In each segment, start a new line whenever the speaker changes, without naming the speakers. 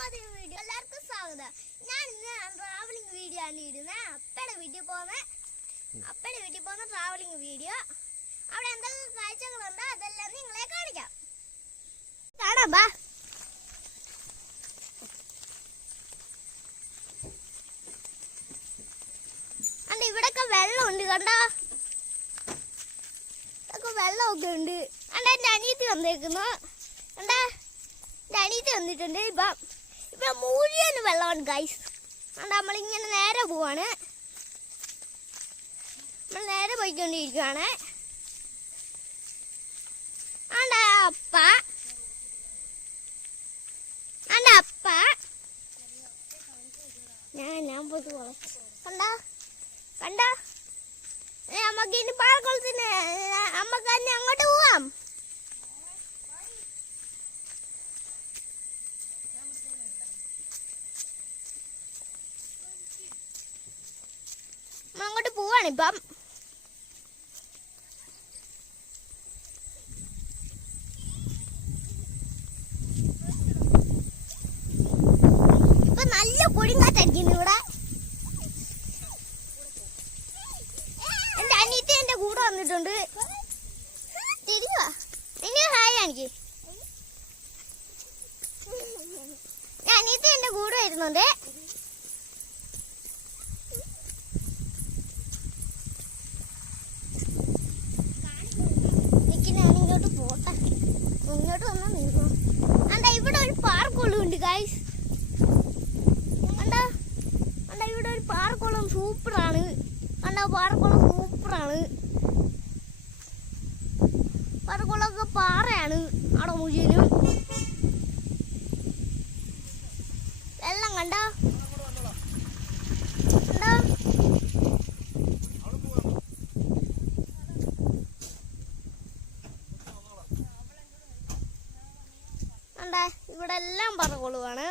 പുതിയ വീഡിയോ എല്ലാവർക്കും സ്വാഗതം. ഞാൻ ഇന്ന് ട്രാവലിംഗ് വീഡിയോ ആണ് ഇടുന്നത് അപ്പയുടെ വീട്ടിൽ പോകുന്ന. അപ്പയുടെ വീട്ടിൽ പോകുന്ന ട്രാവലിംഗ് വീഡിയോ അവിടെ എന്തൊക്കെ കാഴ്ചകളുണ്ടോ? അതെല്ലാം നിങ്ങളെ കാണിക്കാം. കാണാം ബാ. അല്ല ഇവിടൊക്കെ വെള്ളമുണ്ട് കണ്ടോ? ഇതൊക്കെ വെള്ളമൊക്കെ ഉണ്ട്. അണ്ട എന്റെ അനിയത്തി വന്നേക്കുന്നു. കണ്ടാ? അനിയത്തി വന്നിട്ടുണ്ട് ഇപ്പം ഇപ്പം മുഴുവൻ വെള്ളമാണ് ഗൈസ് അതുകൊണ്ട് നമ്മളിങ്ങനെ നേരെ പോവാണ്. നമ്മൾ നേരെ പോയിക്കൊണ്ടിരിക്കുകയാണ് ആണ്ട അപ്പ. ആണ്ട അപ്പ. ഞാൻ ഞാൻ പോയിട്ട് കണ്ടോ? കണ്ടോ? കണ്ട നമുക്ക് ഇനി പാറക്കുളത്തിന് നമുക്ക് തന്നെ അങ്ങോട്ട് പോവാം. അങ്ങോട്ട് പോവാണിപ്പം ഇപ്പൊ. നല്ല കൊടുങ്കാറ്റായിരിക്കുന്നു ഇവിടെ എന്റെ അനിയത്തി എന്റെ കൂടെ വന്നിട്ടുണ്ട്. തിരിയുവാ നിന്നെ ഹായ് കാണിക്ക്. അനിയത്തി എന്റെ കൂടെ വരുന്നുണ്ട് എനിക്ക് ഞാൻ ഇങ്ങോട്ട് പോട്ടെ ഇങ്ങോട്ട് വന്നാ നീങ്ങോ അണ്ടാ ഇവിടെ ഒരു പാർക്കുളം ഉണ്ട് ഗൈസ് അണ്ടാ അണ്ടാ ഇവിടെ ഒരു പാർക്കുളം സൂപ്പറാണ്. അണ്ടാ പാറക്കുളം സൂപ്പറാണ്. പാറക്കുളമൊക്കെ പാറയാണ് അവിടെ മുഴുവനും വെള്ളം കണ്ട? കണ്ടോ? കണ്ടേ? ഇവിടെ എല്ലാം പറകൊളുവാണ്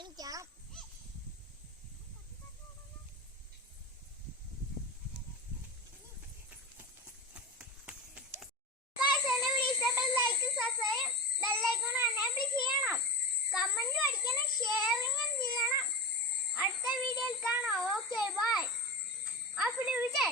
കാണിക്കാം കമന്റ് അടിക്കണം ഷെയറിങ്ങും ചെയ്യണം. അടുത്ത വീഡിയോയിൽ കാണാം. ഓക്കെ ബൈ ആ വിളിച്ചേ